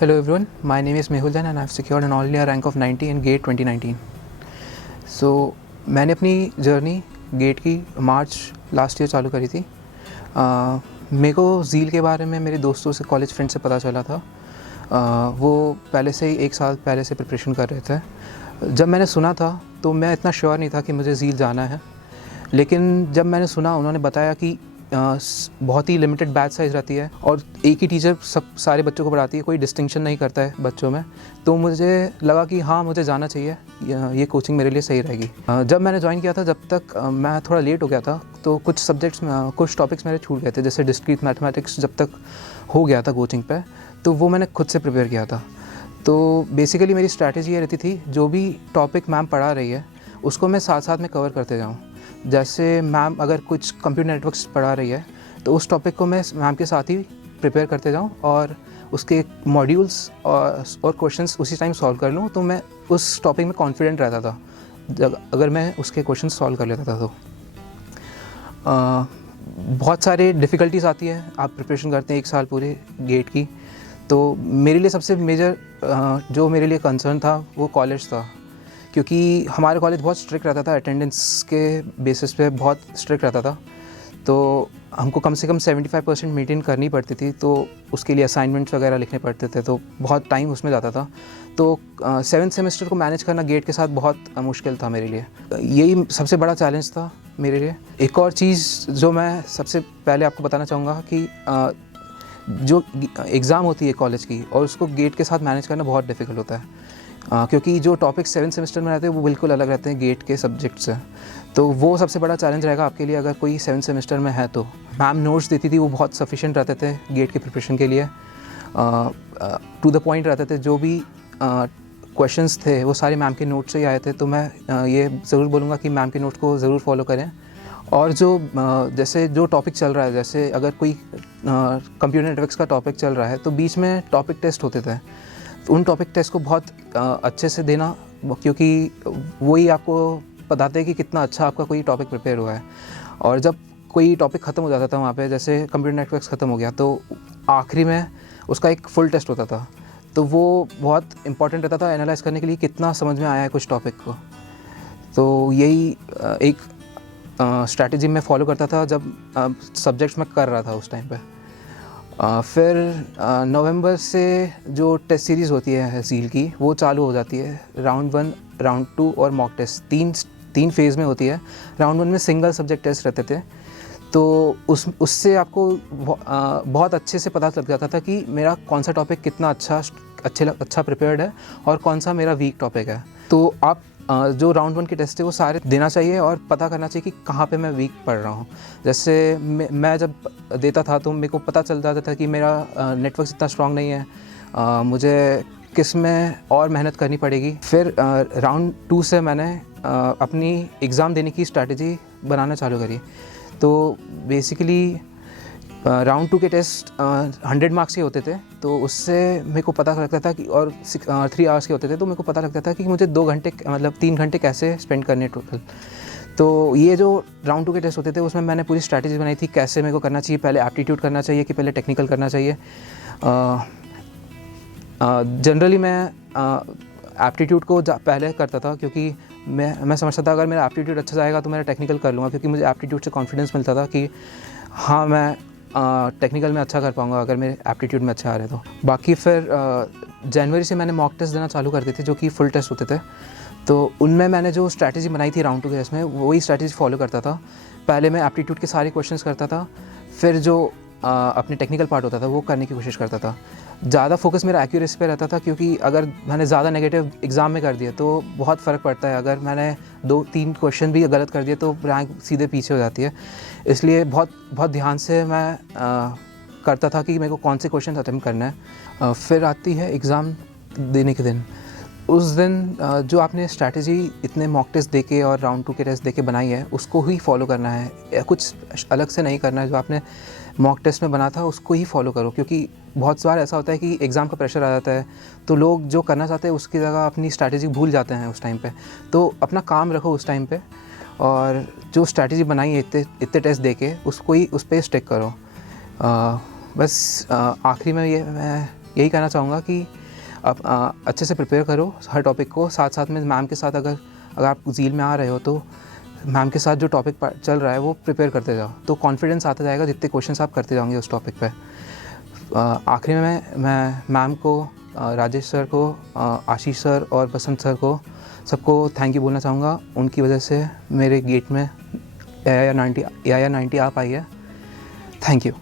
Hello everyone, my name is Mehul Jain and I have secured an all-India rank of 90 in GATE 2019. So मैंने अपनी journey gate की मार्च last year चालू करी थी। मेरे को ज़ील के बारे में मेरे दोस्तों से, कॉलेज फ्रेंड से पता चला था। वो पहले से ही 1 साल पहले से प्रिपरेशन कर रहे थे। जब मैंने सुना था तो मैं इतना श्योर नहीं था कि मुझे ज़ील जाना है, लेकिन जब मैंने सुना, उन्होंने बताया कि बहुत ही लिमिटेड बैच साइज़ रहती है और एक ही टीचर सारे बच्चों को पढ़ाती है, कोई डिस्टिंक्शन नहीं करता है बच्चों में। तो मुझे लगा कि हाँ, मुझे जाना चाहिए, ये कोचिंग मेरे लिए सही रहेगी। जब मैंने ज्वाइन किया था, जब तक मैं थोड़ा लेट हो गया था, तो कुछ सब्जेक्ट्स में कुछ टॉपिक्स मेरे छूट गए थे। जैसे डिस्क्रीट मैथमेटिक्स जब तक हो गया था कोचिंग पे, तो वो मैंने खुद से प्रिपेयर किया था। तो बेसिकली मेरी स्ट्रैटेजी ये रहती थी, जो भी टॉपिक मैम पढ़ा रही है उसको मैं साथ साथ में कवर करते जाऊँ। जैसे मैम अगर कुछ कंप्यूटर नेटवर्क्स पढ़ा रही है तो उस टॉपिक को मैं मैम के साथ ही प्रिपेयर करते जाऊँ और उसके मॉड्यूल्स और क्वेश्चंस उसी टाइम सॉल्व कर लूँ, तो मैं उस टॉपिक में कॉन्फिडेंट रहता था जब अगर मैं उसके क्वेश्चंस सॉल्व कर लेता था। तो बहुत सारे डिफ़िकल्टीज़ आती है, आप प्रिपरेशन करते हैं 1 साल पूरे गेट की। तो मेरे लिए सबसे मेजर जो मेरे लिए कंसर्न था वो कॉलेज था, क्योंकि हमारा कॉलेज बहुत स्ट्रिक्ट रहता था, अटेंडेंस के बेसिस पे बहुत स्ट्रिक्ट रहता था। तो हमको कम से कम 75% मेंटेन करनी पड़ती थी, तो उसके लिए असाइनमेंट्स वगैरह लिखने पड़ते थे, तो बहुत टाइम उसमें जाता था। तो 7th सेमेस्टर को मैनेज करना गेट के साथ बहुत मुश्किल था मेरे लिए। यही सबसे बड़ा चैलेंज था मेरे लिए। एक और चीज़ जो मैं सबसे पहले आपको बताना चाहूँगा कि जो एग्ज़ाम होती है कॉलेज की, और उसको गेट के साथ मैनेज करना बहुत डिफ़िकल्ट होता है, क्योंकि जो टॉपिक 7th सेमेस्टर में रहते हैं वो बिल्कुल अलग रहते हैं गेट के सब्जेक्ट से। तो वो सबसे बड़ा चैलेंज रहेगा आपके लिए अगर कोई 7th सेमेस्टर में है। तो मैम नोट्स देती थी, वो बहुत सफिशिएंट रहते थे गेट की प्रिपरेशन के लिए, टू द पॉइंट रहते थे। जो भी क्वेश्चंस थे वो सारे मैम के नोट से ही आए थे। तो मैं ये ज़रूर बोलूँगा कि मैम के नोट को ज़रूर फॉलो करें। और जो जैसे जो टॉपिक चल रहा है, जैसे अगर कोई कंप्यूटर नेटवर्क्स का टॉपिक चल रहा है तो बीच में टॉपिक टेस्ट होते थे। उन टॉपिक टेस्ट को बहुत अच्छे से देना, क्योंकि वही आपको बताते हैं कि कितना अच्छा आपका कोई टॉपिक प्रिपेयर हुआ है। और जब कोई टॉपिक ख़त्म हो जाता था वहाँ पे, जैसे कंप्यूटर नेटवर्क्स ख़त्म हो गया, तो आखिरी में उसका एक फुल टेस्ट होता था। तो वो बहुत इंपॉर्टेंट रहता था एनालाइज़ करने के लिए कितना समझ में आया है कुछ टॉपिक को। तो यही एक स्ट्रैटेजी मैं फॉलो करता था जब सब्जेक्ट्स में कर रहा था उस टाइम पे। फिर नवंबर से जो टेस्ट सीरीज़ होती है ज़ील की, वो चालू हो जाती है। राउंड 1, राउंड 2 और मॉक टेस्ट, तीन फेज़ में होती है। राउंड 1 में सिंगल सब्जेक्ट टेस्ट रहते थे, तो उससे आपको बहुत अच्छे से पता लग जाता था कि मेरा कौन सा टॉपिक कितना अच्छा प्रिपेयर्ड है और कौन सा मेरा वीक टॉपिक है। तो आप जो राउंड 1 के टेस्ट है वो सारे देना चाहिए और पता करना चाहिए कि कहाँ पे मैं वीक पढ़ रहा हूँ। जैसे मैं जब देता था तो मेरे को पता चल जाता था कि मेरा नेटवर्क इतना स्ट्रांग नहीं है, मुझे किस में और मेहनत करनी पड़ेगी। फिर राउंड 2 से मैंने अपनी एग्ज़ाम देने की स्ट्रैटेजी बनाना चालू करी। तो बेसिकली राउंड 2 के टेस्ट 100 मार्क्स के होते थे, तो उससे मेरे को पता लगता था कि, और 3 आवर्स के होते थे, तो मेरे को पता लगता था कि मुझे 2 घंटे मतलब 3 घंटे कैसे स्पेंड करने टोटल। तो ये जो राउंड 2 के टेस्ट होते थे उसमें मैंने पूरी स्ट्रैटेजी बनाई थी कैसे मेरे को करना चाहिए, पहले एप्टीट्यूड करना चाहिए कि पहले टेक्निकल करना चाहिए। जनरली मैं एप्टीट्यूड को पहले करता था, क्योंकि मैं समझता था अगर मेरा एप्टीट्यूड अच्छा जाएगा तो मेरा टेक्निकल कर लूँगा, क्योंकि मुझे एप्टीट्यूड से कॉन्फिडेंस मिलता था कि हाँ, मैं टेक्निकल में अच्छा कर पाऊँगा अगर मेरे एप्टीट्यूड में अच्छा आ रहे तो। बाकी फिर जनवरी से मैंने मॉक टेस्ट देना चालू कर दिए थे, जो कि फुल टेस्ट होते थे। तो उनमें मैंने जो स्ट्रैटेजी बनाई थी राउंड 2 के टेस्ट में, वही स्ट्रैटेजी फॉलो करता था। पहले मैं एप्टीट्यूड के सारे क्वेश्चंस करता था, फिर जो अपने टेक्निकल पार्ट होता था वो करने की कोशिश करता था। ज़्यादा फोकस मेरा एक्यूरेसी पे रहता था, क्योंकि अगर मैंने ज़्यादा नेगेटिव एग्ज़ाम में कर दिया तो बहुत फ़र्क पड़ता है। अगर मैंने 2-3 क्वेश्चन भी गलत कर दिए तो रैंक सीधे पीछे हो जाती है। इसलिए बहुत ध्यान से मैं करता था कि मेरे को कौन से क्वेश्चन अटेम्प्ट करना है। फिर आती है एग्ज़ाम देने के दिन। उस दिन जो आपने स्ट्रैटेजी इतने मॉक टेस्ट देके और राउंड 2 के टेस्ट देके बनाई है, उसको ही फॉलो करना है, कुछ अलग से नहीं करना है। जो आपने मॉक टेस्ट में बना था उसको ही फॉलो करो, क्योंकि बहुत बार ऐसा होता है कि एग्ज़ाम का प्रेशर आ जाता है, तो लोग जो करना चाहते हैं उसकी जगह अपनी स्ट्रैटेजी भूल जाते हैं उस टाइम पे। तो अपना काम रखो उस टाइम पे, और जो स्ट्रैटेजी बनाई है इतने टेस्ट देके उस पर स्टिक करो। बस आखिरी में ये मैं यही कहना चाहूँगा कि आप अच्छे से प्रिपेयर करो हर टॉपिक को, साथ साथ में मैम के साथ अगर आप ज़ील में आ रहे हो तो मैम के साथ जो टॉपिक चल रहा है वो प्रिपेयर करते जाओ, तो कॉन्फिडेंस आता जाएगा जितने क्वेश्चंस आप करते जाओगे उस टॉपिक पे। आखिरी में मैं मैम को, राजेश सर को, आशीष सर और बसंत सर को सबको थैंक यू बोलना चाहूँगा। उनकी वजह से मेरे गेट में AIR 90 आ पाई है। Thank you.